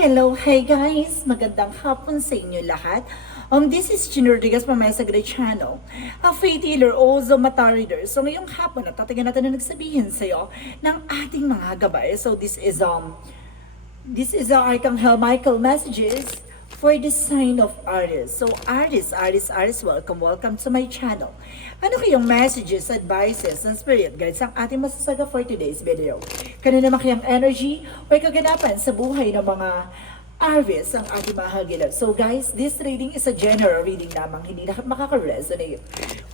Hello, hi guys! Magandang hapon sa inyo lahat. This is Gina Rodriguez from my Sagre channel. A faith healer, also mata reader. So ngayong hapon, natatagan natin na nagsabihin sa iyo ng ating mga gabay. So this is Archangel Michael messages for the sign of Aries. So Aries, welcome to my channel. Ano kayong messages, advices, and spirit guides ang ating masasaga for today's video? Kanina makiyang energy o kaganapan sa buhay ng mga Aries ang ating mahagilap. So guys, this reading is a general reading lamang, hindi na makaka-resonate.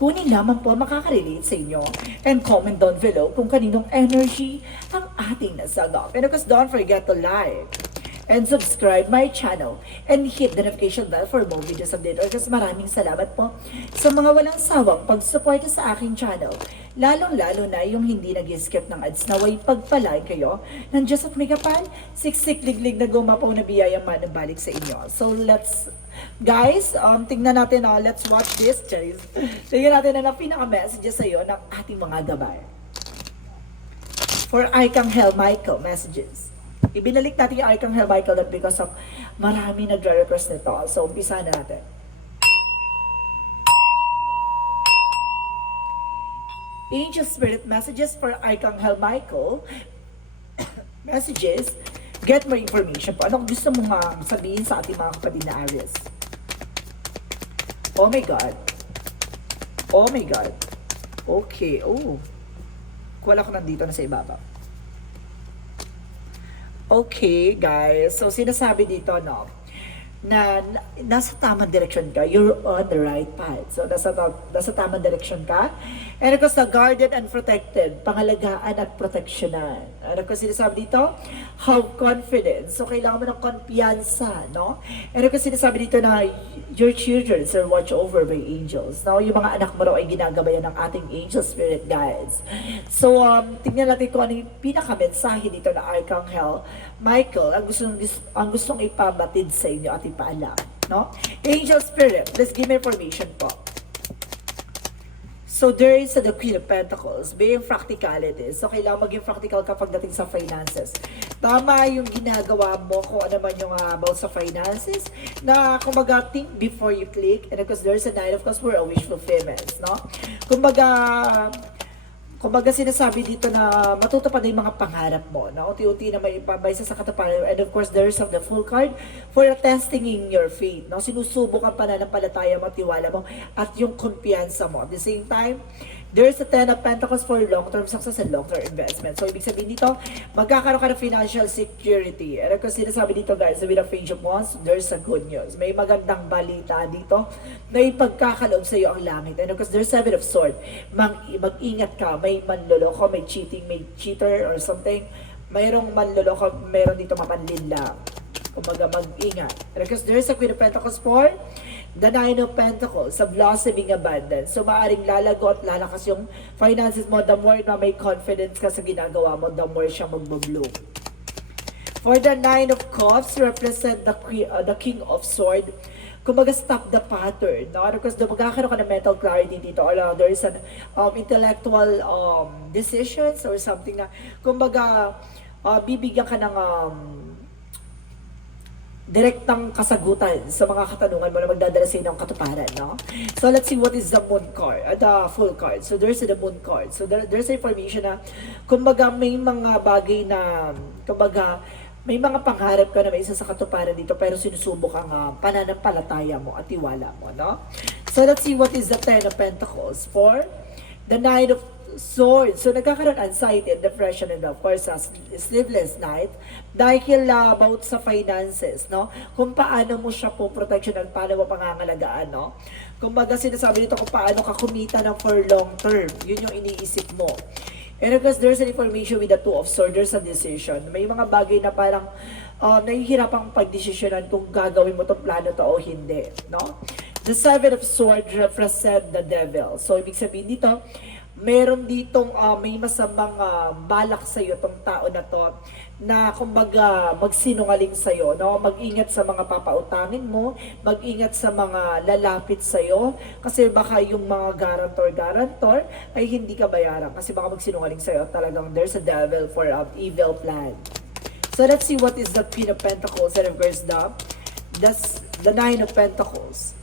Kunin lamang po makaka-relate sa inyo. And comment down below kung kaninong energy ang ating nasagap. And of course, don't forget to like and subscribe my channel and hit the notification bell for more videos update. Kasi maraming salamat po sa mga walang sawang pagsuporta sa aking channel. Lalong-lalo na yung hindi nag-skip ng ads, naway pagpalain kayo ng Diyos at may kapal, siksik liglig na gumapaw na biyayang manabalik sa inyo. So let's, guys, tingnan natin, let's watch this. Tingnan natin na pinaka-messages sa iyo ng ating mga gabay. For Archangel Michael messages. Ibinalik natin yung Archangel Michael that because of marami nagre-request nito. So, umpisa na natin. Angel Spirit messages for Archangel Michael. Messages, get more information po. Anong gusto mo nga sabihin sa ating mga kapatid na Aries? Oh my God. Oh my God. Okay, oh. Wala ko nandito na sa ibaba. Okay, guys. So, sinasabi dito, no, na nasa tamang direction ka. You're on the right path. So, nasa tamang direction ka. And of course, guarded and protected. Pangalagaan at proteksyonan. And of course, sinasabi dito, have confidence. So, kailangan mo ng kumpiyansa, no? And of course, sinasabi dito na your children are watched over by angels. Now, yung mga anak mo raw ay ginagabayan ng ating angel spirit guides. So, tingnan natin kung ano yung pinaka-mensahe dito na Archangel Michael ang gustong ipabatid sa inyo at ipaalam, no? Angel Spirit, let's give me information po. So there is the Queen of Pentacles, being practicality. So kailangan maging practical kapag dating sa finances. Tama yung ginagawa mo kung ano man yung about sa finances, na kumbaga think before you click. And of course, there's a Nine of Cups for a wish fulfillment, no? Kumbaga sinasabi dito na matutupad na yung mga pangarap mo, na unti-unti na may ipabaysa sa katuparan. And of course, there's the full card for testing in your faith. No? Sinusubok ang pananampalataya mo, tiwala mo, at yung kumpiyansa mo. At the same time, there's a Ten of Pentacles for long-term success and long-term investment. So, ibig sabihin dito, magkakaroon ka ng financial security. And kung sinasabi dito, guys, with a Page of Wands, there's a good news. May magandang balita dito na ipagkakalob sa iyo ang langit. And of course, there's Seven of Swords. Mag-ingat ka. May manloloko, may cheating, may cheater or something. Mayroong manloloko, mayroon dito mapanlinlang. Kumaga mag-ingat. And of course, there's a Queen of Pentacles for the Nine of Pentacles, sa blossoming abundance. So, maaring lalago at lalakas yung finances mo. The more na may confidence ka sa ginagawa mo, the more siya mag-bloom. For the Nine of Cups, represent the King of Swords. Kumbaga, stop the pattern. No? Because magkakaroon ka ng mental clarity dito, or there is an intellectual decisions or something na, kumbaga, bibigyan ka ng direktang kasagutan sa mga katanungan mo na magdadala sa inyo ng katuparan, no? So, let's see what is the moon card, the full card. So, there's the moon card. So, there's information na, kumbaga, may mga bagay na, kumbaga, may mga pangarap ka na may isa sa katuparan dito, pero sinusubok ang pananampalataya mo at tiwala mo, no? So, let's see what is the Ten of Pentacles for the Nine of Swords. So, nagkakaroon anxiety and depression and of course, sleepless night dahil about sa finances, no? Kung paano mo siya po protection, paano mo pangangalagaan, no? Kumbaga, sinasabi dito kung paano ka kumita ng for long term. Yun yung iniisip mo. And of course, there's an information with the Two of Swords, there's a decision. May mga bagay na parang nahihirapang pagdesisyonan kung gagawin mo itong plano to o hindi, no? The Seven of Swords represent the devil. So, ibig sabihin dito, meron ditong may masamang balak sa iyo tong tao na to, na kumbaga magsinungaling sa iyo, no? Mag-ingat sa mga papautangin mo, mag-ingat sa mga lalapit sa iyo, kasi baka yung mga garantor ay hindi ka bayaran kasi baka magsinungaling sa iyo. Talagang there's a devil for evil plan. So let's see what is the Queen of Pentacles, and of course the Nine of Pentacles.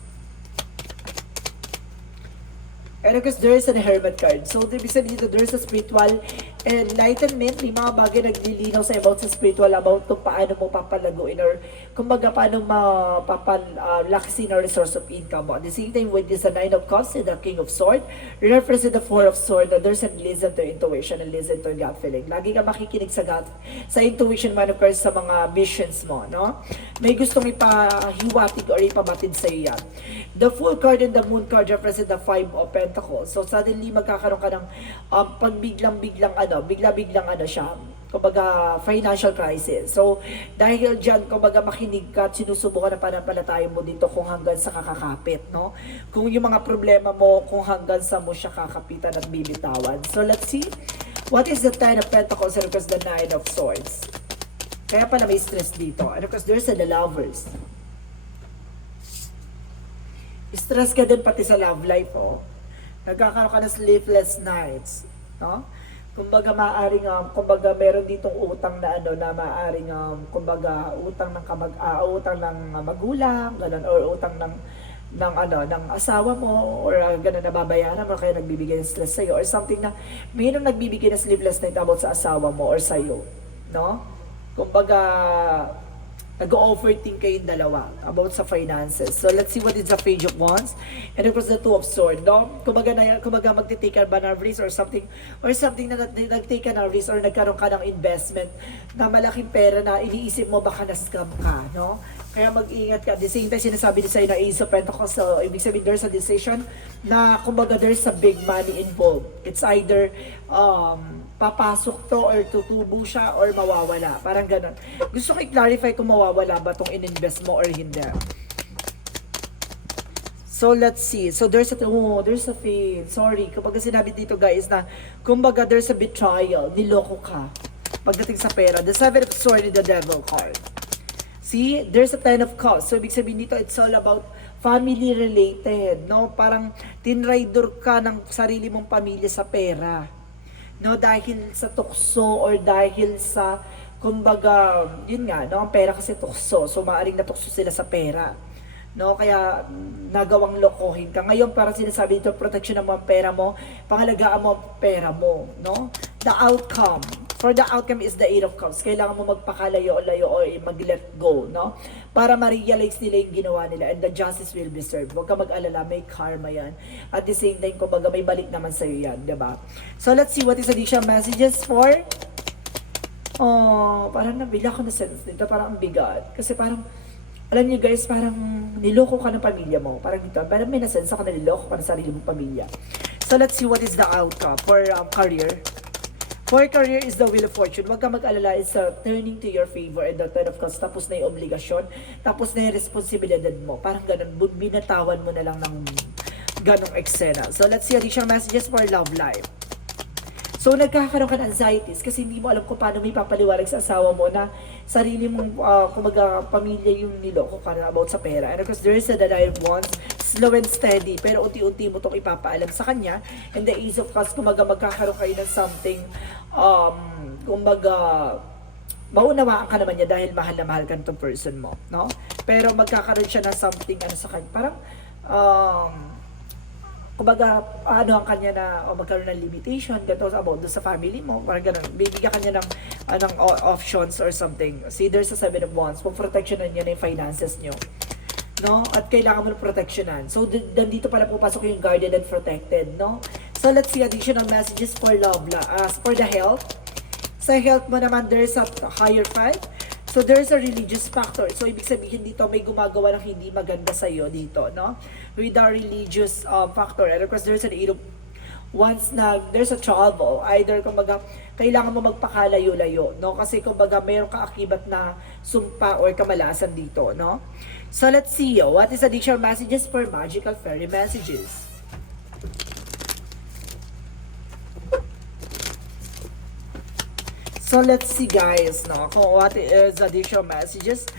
And of course, there is a Hermit card. So, ibig sabihin dito, there is a spiritual enlightenment. May mga bagay naglilinaw sa about sa spiritual about kung paano mo papalaguin or kumbaga paano mapapalaksin ang resource of income mo. At the same time, with this, the Nine of Cups and the King of Swords, represent the Four of Swords, that there's a listen to intuition and listen to gut feeling. Lagi ka makikinig sa intuition man, of course, sa mga missions mo, no? May gustong ipahiwatig or ipabatid sa iyo yan. The Fool card and the Moon card represent the Five of Pentacles. So suddenly magkakaroon ka ng bigla-biglang siya, kumbaga financial crisis. So dahil diyan, kumbaga makinig ka at sinusubukan na pananampalataya mo dito kung hanggang sa kakakapit, no? Kung yung mga problema mo, kung hanggang sa mo siya kakapitan at bibitawan. So let's see, what is the Ten of Pentacles and of course the Nine of Swords? Kaya pala may stress dito. And of course there's the Lovers. Stress ka din pati sa love life, oh. Nagkakaroon ka ng sleepless nights, no? Kumbaga maaring kumbaga meron ditong utang na na maaring kumbaga utang ng magulang, ganun, or utang ng asawa mo, or ganun na babayaran mo kaya nagbibigay ng stress sa iyo, or something na may nagbibigay ng sleepless night about sa asawa mo or sa iyo, no? Kumbaga nag-overthink kayong dalawa about sa finances. So let's see what is the Page of Wands and of course the Two of Swords, no? Kumbaga magti-take ka ba ng risk or something na nag-take ka ng risk or nagkaroon ka ng investment na malaking pera na iniisip mo baka na-scam ka, no? Kaya mag-ingat ka. At the same time, sinasabi din sa'yo na Ace of Pentacles, so ibig sabihin there's a decision na kumbaga there's a big money involved. It's either papasok to or tutubo siya or mawawala. Parang ganun. Gusto ko i-clarify kung mawawala ba itong in-invest mo or hindi. So let's see. So there's a fail. Sorry. Kapag sinabi dito guys na kumbaga there's a betrayal. Niloko ka. Pagdating sa pera. The Seven of Swords is the Devil card. See, there's a Ten of Cups. So, ibig sabihin dito, it's all about family-related, no? Parang tinraidor ka ng sarili mong pamilya sa pera, no? Dahil sa tukso or dahil sa, kumbaga, yun nga, no? Ang pera kasi tukso. So, maaaring natukso sila sa pera, no? Kaya, nagawang lokohin ka. Ngayon, parang sinasabi dito, protection mo ang pera mo, pangalagaan mo ang pera mo, no? The outcome. For the outcome is the Eight of Cups. Kailangan mo magpakalayo-layo o mag-let go, no? Para ma-realize nila yung ginawa nila and the justice will be served. Huwag ka mag-alala, may karma yan. At the same time, kumbaga may balik naman sa'yo yan, diba? So, let's see what is additional messages for... Oh, parang nabila ko na sense dito. Parang ang bigat. Kasi parang, alam niyo guys, parang niloko ka ng pamilya mo. Parang dito, parang may nasense ako na niloko ka ng sarili mong pamilya. So, let's see what is the outcome for career. For career is the Wheel of Fortune. Huwag ka mag-alala, it's turning to your favor and the Ten of Cups. Tapos na yung obligasyon, tapos na yung responsibilidad mo. Parang ganun, binatawan mo na lang ng ganong eksena. So let's see additional messages for love life. So nagkakaroon ka ng anxieties kasi hindi mo alam kung paano may papaliwanag sa asawa mo na sarili mong kumaga pamilya yung niloko ka na about sa pera. And of course, there is a Nine of Wands, slow and steady, pero unti-unti mo itong ipapaalam sa kanya. And the Ace of Cups, kumaga magkakaroon kayo ng something, kumbaga, maunawaan ka naman niya dahil mahal na mahal ka itong person mo, no? Pero magkakaroon siya ng something, sa kanya, parang, kumbaga, ang kanya na, magkaroon ng limitation, ganito about doon sa family mo, parang ganun, bibigyan kanya ng options or something. See, there's a Seven of Wands, kung protectionan niya na yung finances niyo, no? At kailangan mo ng protectionan. So, dito pala pupasok yung guarded and protected, no? So, let's see additional messages for love, for the health. Sa health mo naman, there's a higher fight. So, there's a religious factor. So, ibig sabihin dito, may gumagawa ng hindi maganda sa'yo dito, no? With a religious factor. And of course, there's an Eight of Wands na there's a trouble. Either, kumbaga, kailangan mo magpakalayo-layo, no? Kasi, kumbaga, mayroong kaakibat na sumpa or kamalasan dito, no? So, let's see, what is additional messages for magical fairy messages? So let's see guys, no, kung what is additional messages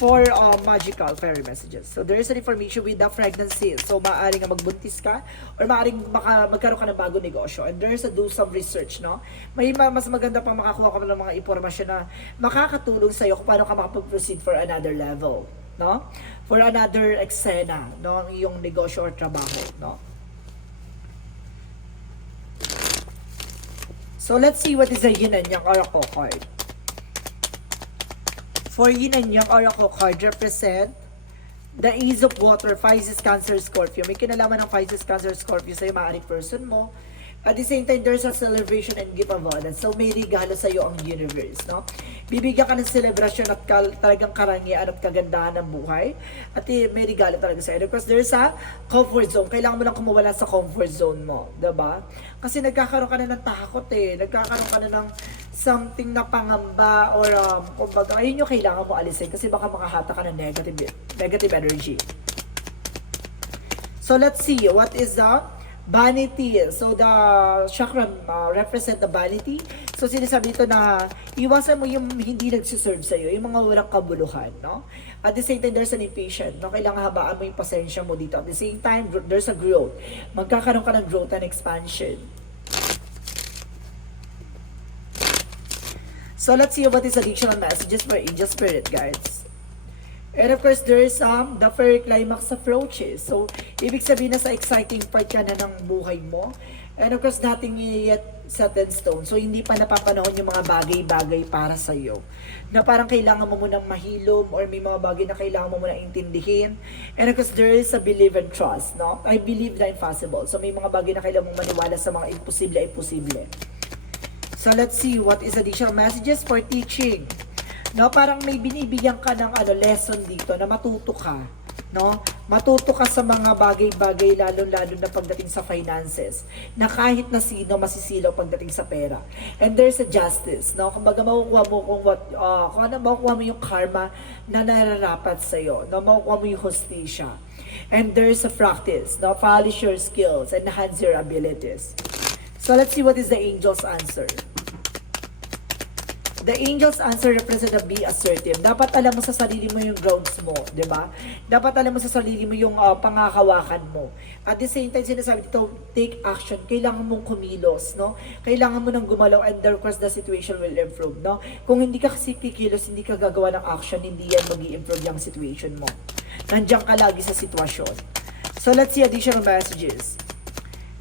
for magical fairy messages. So there is an information with the pregnancy. So maaaring magbuntis ka or maaaring magkaroon ka ng bagong negosyo. And there is a do some research, no. May mas maganda pang makakuha ka ng mga impormasyon na makakatulong sa iyo kung paano ka makapag-proceed for another level, no? For another eksena, no, ang iyong negosyo or trabaho, no? So let's see what is the Yin and Yang Oracle card. For Yin and Yang Oracle card represent the Ace of Water, Pisces, Cancer, Scorpio. May kinalaman ng Pisces, Cancer, Scorpio sa maaaring person mo. At the same time, there's a celebration and gift abundance. So may regalo sa iyo ang universe, no? Bibigyan ka ng celebration at talagang karangyaan at kagandahan ng buhay. At may regalo talaga sa iyo. Because there's a comfort zone. Kailangan mo lang kumawala sa comfort zone mo, diba? Kasi nagkakaroon ka na ng takot eh. Nagkakaroon ka na ng something na pangamba or kumbaga, ayun yung kailangan mo alisin kasi baka makahata ka ng negative energy. So let's see, what is the vanity? So the chakra represent the vanity. So sinasabi dito na iwasan mo yung hindi nagsiserve sa'yo, yung mga walang kabuluhan, no? At the same time, there's an impatient, no? Kailangan habaan mo yung pasensya mo dito. At the same time, there's a growth. Magkakaroon ka ng growth and expansion. So let's see what is additional messages for Angel Spirit, guys. And of course, there is the fairy climax approaches. So, ibig sabihin na sa exciting part ka na ng buhay mo. And of course, nothing yet set in stone. So, hindi pa napapanahon yung mga bagay-bagay para sa'yo. Na parang kailangan mo munang mahilom or may mga bagay na kailangan mo munang intindihin. And of course, there is a believe and trust, no? I believe the impossible. So, may mga bagay na kailangan mong maniwala sa mga imposible. So, let's see what is additional messages for teaching. No, parang may binibigyan ka ng lesson dito na matuto ka, no? Matuto ka sa mga bagay-bagay lalo-lalo na pagdating sa finances. Na kahit na sino masisilaw pagdating sa pera. And there's a justice, no? Kumbaga makukuha mo kung ano makukuha mo yung karma na nararapat sa iyo, no? Makukuha mo yung hustisya. And there's a practice, no? Polish your skills, enhance your abilities. So let's see what is the angel's answer. The angel's answer represent a be assertive. Dapat alam mo sa sarili mo yung grounds mo, di ba? Dapat alam mo sa sarili mo yung pangakawakan mo. At the same time, sinasabi dito, take action. Kailangan mong kumilos, no? Kailangan mo nang gumalaw and of course the situation will improve, no? Kung hindi ka kasi kikilos, hindi ka gagawa ng action, hindi yan mag-i-improve yung situation mo. Nandiyan ka lagi sa sitwasyon. So let's see additional messages.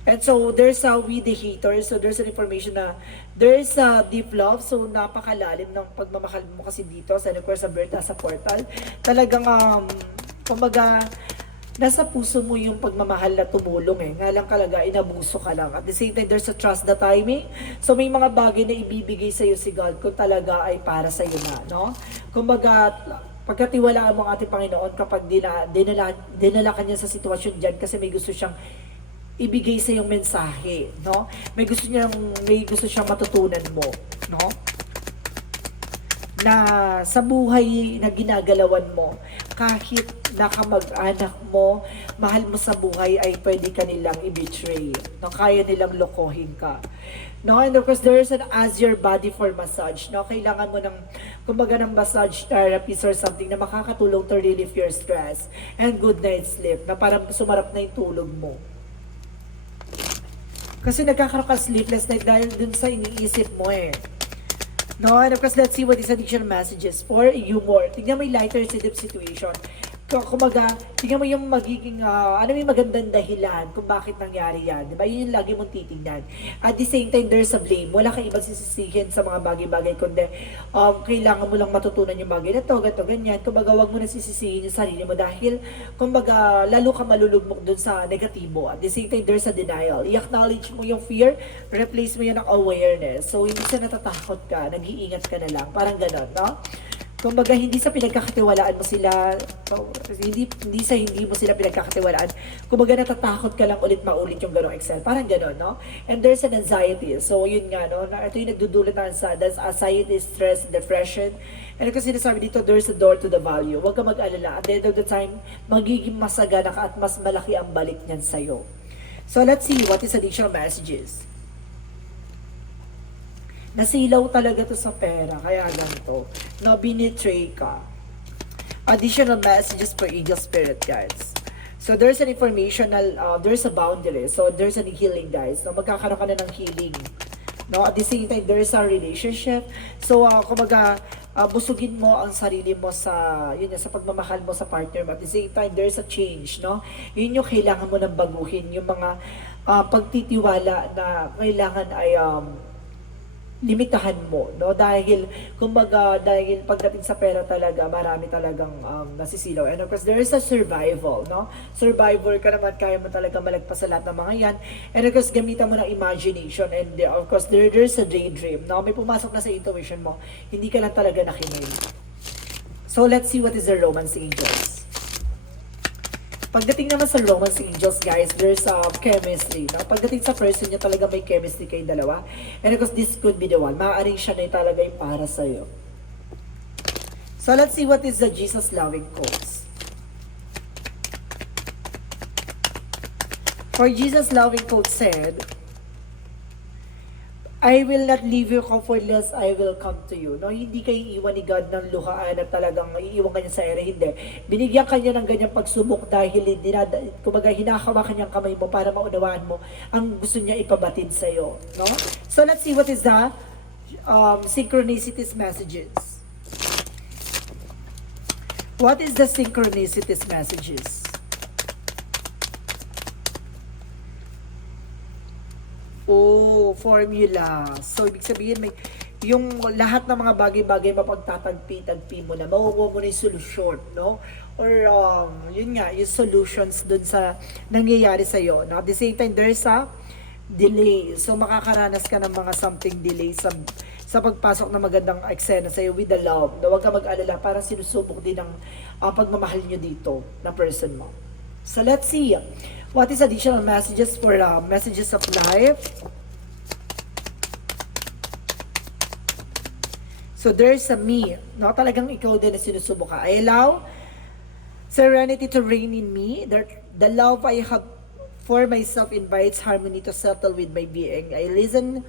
And so, there's with the haters, so there's an information na there's a deep love, so napakalalim ng pagmamahal mo kasi dito, sa of course, sa birth sa portal. Talagang, kumbaga, nasa puso mo yung pagmamahal na tumulong eh. Nga lang talaga, inabuso ka lang. At the same time, there's a trust the timing. So, may mga bagay na ibibigay sa'yo si God kung talaga ay para sa'yo na, no? Kumbaga, pagkatiwalaan mo ang ating Panginoon kapag dinala ka niya sa sitwasyon dyan kasi may gusto siyang ibigay sa yung mensahe, no? May gusto siyang matutunan mo, no? Na sa buhay na ginagalawan mo, kahit nakamag-anak mo, mahal mo sa buhay ay pwede ka nilang i-betray, no? Kaya nilang lokohin ka. No, and of course, there is an Ask Your Body for massage, no? Kailangan mo ng, kumbaga ng massage therapist or something na makakatulong to relieve your stress and good night's sleep, na parang sumarap na yung tulog mo. Kasi nagkakaroon ka sleepless night dahil dun sa iniisip mo eh. No, and of course, let's see what is additional messages for humor. Tingnan mo yung lighter situation. Kumaga, tingnan mo yung magiging, ano yung magandang dahilan kung bakit nangyari yan. Diba? Yun yung lagi mong titignan. At the same time, there's a blame. Wala kang ibang sisisihin sa mga bagay-bagay, kundi kailangan mo lang matutunan yung bagay na to, gato, ganyan. Kumbaga, wag mo na sisisihin yung sarili mo dahil, kumbaga, lalo ka malulugmok dun sa negatibo. At the same time, there's a denial. I-acknowledge mo yung fear, replace mo yun ng awareness. So, hindi sa natatakot ka, nag-iingat ka na lang. Parang ganon, no? Kumbaga, hindi sa pinagkakatiwalaan mo sila, hindi mo sila pinagkakatiwalaan. Kumbaga, natatakot ka lang ulit maulit yung gano'ng Excel. Parang gano'n, no? And there's an anxiety. So, yun nga, no? Ito yung nagdudulot ng anxiety, stress, depression. And kasi sinasabi dito, there's a door to the value. Huwag ka mag-alala. At the end of the time, magiging masagana ka at mas malaki ang balik niyan sa'yo. So, let's see what is additional messages. Nasilaw talaga to sa pera, kaya ganito. No, binitray ka. Additional messages for Angel Spirit, guys. So there's an informational, there's a boundary. So there's an healing, guys. No, magkakaroon ka na ng healing. No, at the same time, there's a relationship. So, kumbaga, busugin mo ang sarili mo sa, yun, sa pagmamahal mo sa partner mo. At the same time, there's a change, no? Yun yung kailangan mo ng baguhin. Yung mga pagtitiwala na kailangan ay limitahan mo, no? Dahil kumbaga dahil pagdating sa pera talaga marami talagang nasisilaw. And of course there is a survival, no? Survivor ka naman, kaya mo talaga malagpas sa lahat ng mga yan. And of course gamitan mo ng imagination, and of course there's a daydream, no? May pumasok na sa intuition mo, hindi ka lang talaga nakinig. So let's see what is the romance angels. Pagdating naman sa romance angels, guys, there's a chemistry. No? Pagdating sa person niya, talaga may chemistry kayong dalawa. And of course, this could be the one. Maaaring siya na talaga yung para sa'yo. So, let's see what is the Jesus loving quotes. For Jesus loving quote said, I will not leave you comfortless, I will come to you. No, hindi kayo iiwan ni God ng luhaan at talagang iiwan kanya sa ere. Hindi. Binigyan kanya ng ganyang pagsubok dahil kumbaga hinahawakan niyang kamay mo para maunawaan mo ang gusto niya ipabatid sa iyo. No? So let's see what is the synchronicities messages. What is the synchronicities messages? Oh, formula. So, ibig sabihin, may, yung lahat ng mga bagay-bagay mapagtatagpi-tagpi mo na, makukuha mo na yung solusyon, no? Or, yun nga, yung solutions dun sa nangyayari sa'yo. No? At the same time, there's a delay. So, makakaranas ka ng mga something delay sa pagpasok ng magandang eksena sa'yo with the love. No? Huwag ka mag-alala, parang sinusubok din ang pagmamahal nyo dito na person mo. So, let's see. What is additional messages for messages of life? So there's a me, no? Talagang ikaw din na sinusubok ka. I allow serenity to reign in me. The love I have for myself invites harmony to settle with my being. I listen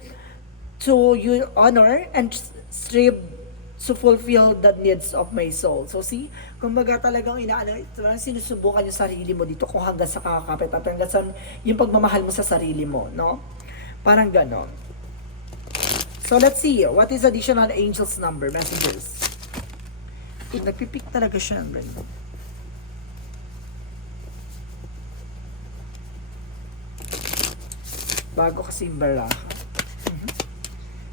to your honor and strive to fulfill the needs of my soul. So see, kumbaga talagang sinusubukan yung sarili mo dito kung hanggang sa kakakapit at hanggang sa yung pagmamahal mo sa sarili mo, no? Parang ganon. So let's see, what is additional angels number messages? Nagpipik talaga siya ng ganun. Bago kasi yung baraha.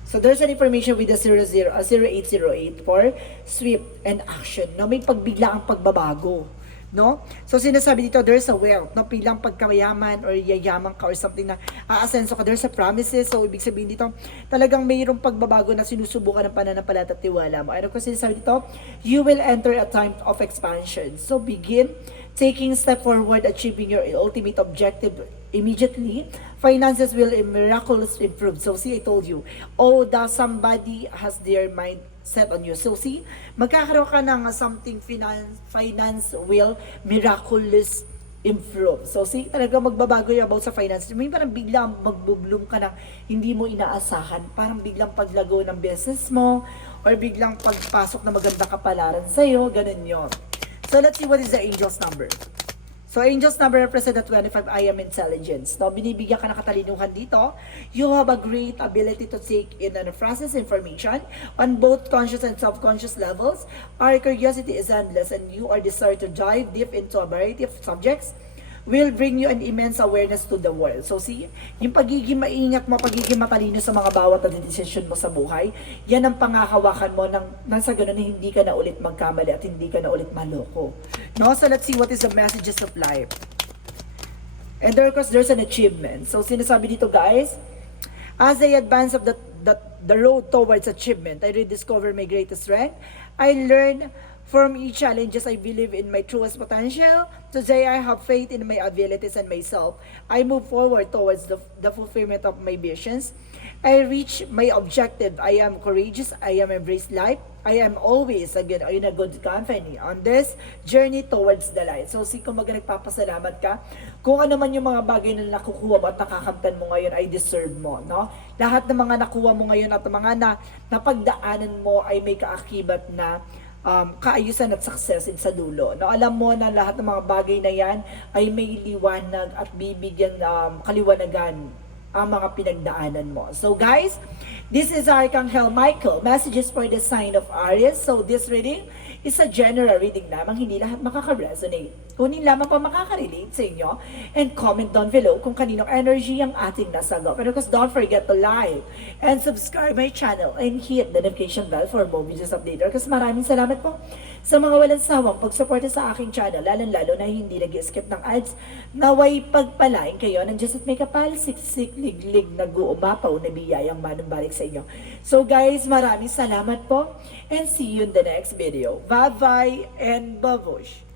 So there's an information with the 0808 for swift and action. No, may pagbiglaang pagbabago, no? So sinasabi dito, there's a wealth, no? Bilang pagkayaman or yayaman ka or something na aasenso ka, there's a promises. So ibig sabihin dito, talagang mayroong pagbabago na sinusubukan ng pananampalataya at tiwala mo. Ano ko sinasabi dito? You will enter a time of expansion. So begin taking step forward, achieving your ultimate objective immediately. Finances will miraculously improve. So see, I told you, somebody has their mind set on you. So see, magkakaroon ka ng something finance will miraculous improve. So see, talaga magbabago yung about sa finances. May parang biglang magbubloom ka na hindi mo inaasahan. Parang biglang paglago ng business mo or biglang pagpasok na magandang kapalaran sa'yo. Ganun yun. So let's see what is the angel's number. So, angels number represent the 25, I am intelligence. Now, binibigyan ka ng katalinuhan dito. You have a great ability to take in and process information on both conscious and subconscious levels. Our curiosity is endless and you are desired to dive deep into a variety of subjects will bring you an immense awareness to the world. So see, yung pagiging maingat mo, pagiging matalino sa mga bawat na decision mo sa buhay, yan ang pangahawakan mo nang sa ganun hindi ka na ulit magkamali at hindi ka na ulit maloko. No? So let's see what is the messages of life. And there, of course, there's an achievement. So sinasabi dito, guys, as I advance of the road towards achievement, I rediscover my greatest strength. I learn from each challenges, I believe in my truest potential. Today, I have faith in my abilities and myself. I move forward towards the fulfillment of my visions. I reach my objective. I am courageous. I am embrace life. I am always, again, in a good company on this journey towards the light. So, kumbaga nagpapasalamat ka kung ano man yung mga bagay na nakukuha mo at nakakamtan mo ngayon ay deserve mo, no? Lahat ng mga nakuha mo ngayon at mga napagdaanan mo ay may kaakibat na kaayusan at success sa dulo. No, alam mo na lahat ng mga bagay na yan ay may liwanag at bibigyan kaliwanagan ang mga pinagdaanan mo. So guys, this is Archangel Michael. Messages for the sign of Aries. So this reading is a general reading lamang. Hindi lahat makaka-resonate. Kunin lamang pa makaka-relate sa inyo. And comment down below kung kaninong energy ang ating nasagot. Pero because don't forget to like and subscribe my channel and hit the notification bell for more videos updated. Kasi maraming salamat po sa mga walang sawang pagsuporta sa aking channel. Lalo na hindi nag-skip ng ads. Naway pagpalain kayo ng Diyos at may kapal, siksik, liglig, nag-uumapaw na biyayang manumbalik sa inyo. So guys, maraming salamat po and see you in the next video. Bye-bye and babush!